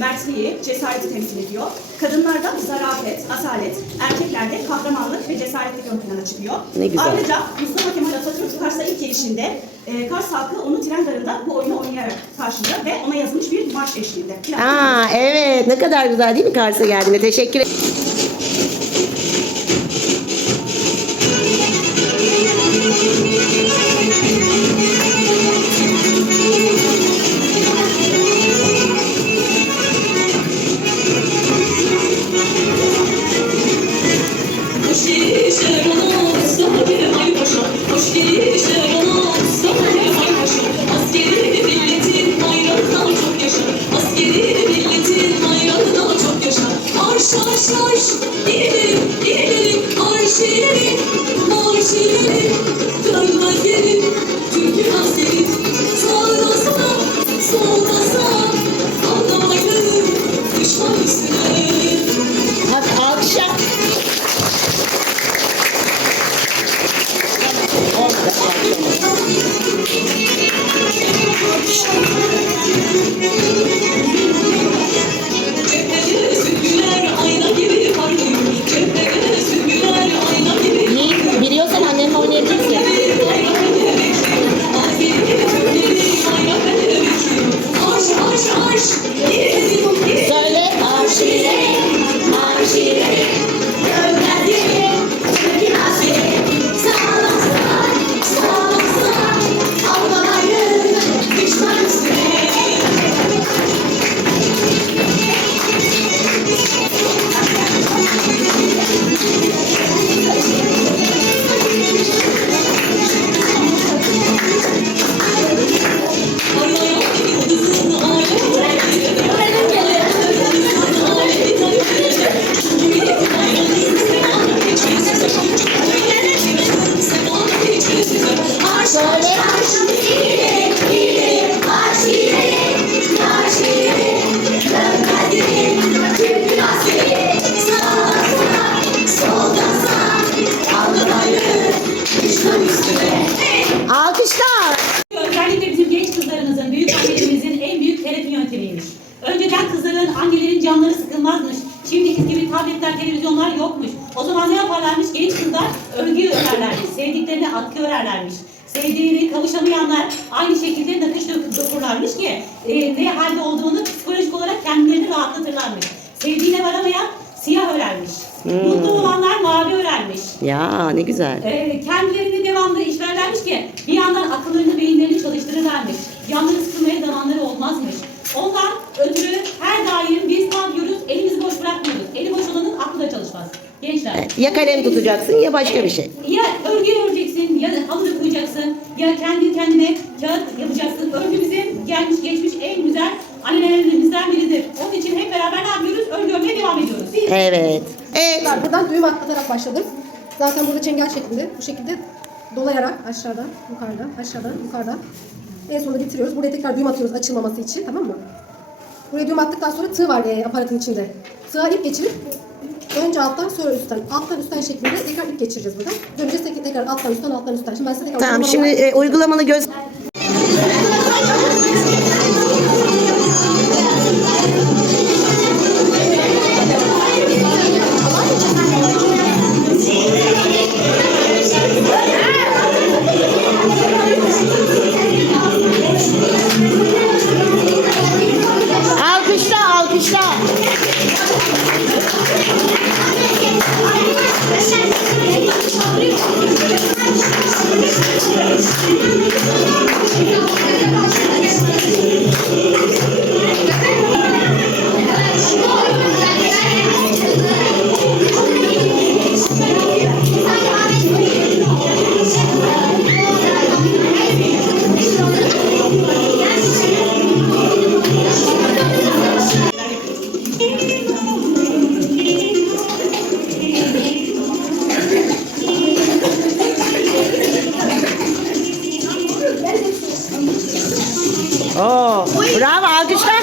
mertliği, cesareti temsil ediyor. Kadınlarda zarafet, asalet, erkeklerde kahramanlık ve cesaretlik ön plana çıkıyor. Ne güzel. Ayrıca Mustafa Kemal Atatürk Kars'a ilk gelişinde e, Kars halkı onu tren garında bu oyunu oynayarak karşıladı ve ona yazılmış bir marş eşliğinde. Aa evet ne kadar güzel değil mi Kars'a geldiğinde teşekkür ederim. Marş marş İleri ileri Marş ileri Marş ileri Dönmez geri Türk'ün askeri Sağda sağa Sevdiklerine atkı örerlermiş. Sevdiğini kavuşamayanlar aynı şekilde nakış dokurlarmış ki e, ne halde olduğunu psikolojik olarak kendilerini rahatlatırlarmış. Sevdiğine varamayan siyah örermiş. Mutlu olanlar mavi örermiş. Ya ne güzel. Ee, kendilerini devamlı işlerlermiş ki bir yandan akıllarını beyinlerini çalıştırırlarmış. Yanları sıkılmaya zamanları olmazmış. Ondan ötürü her daim biz ne yapıyoruz? Elimizi boş bırakmıyoruz. Eli boş olanın aklı da çalışmaz. Gençler. Ya kalem tutacaksın ya başka bir şey. Ya örgü öreceksin ya halı ya kendi kendine kağıt yapacaksın. Örgü bizim gelmiş geçmiş en güzel annelerimizden biridir. Onun için hep beraber ne yapıyoruz? Örgü örmeye devam ediyoruz. Değil mi? Evet. Evet. Ben buradan düğüm atlatarak başladım. Zaten burada çengel şeklinde. Bu şekilde dolayarak aşağıdan, yukarıdan, aşağıdan, yukarıdan. En sonunda bitiriyoruz. Buraya tekrar düğüm atıyoruz açılmaması için. Tamam mı? Buraya düğüm attıktan sonra tığ var e, aparatın içinde. Tığa ip geçirip önce alttan sonra üstten. Alttan üstten şeklinde tekrar ip geçireceğiz buradan. Döneceğiz tekrar, tekrar alttan üstten alttan üstten. Şimdi ben size tekrar Tamam şimdi e, uygulamanı göz... Oo. Bravo alkışlar.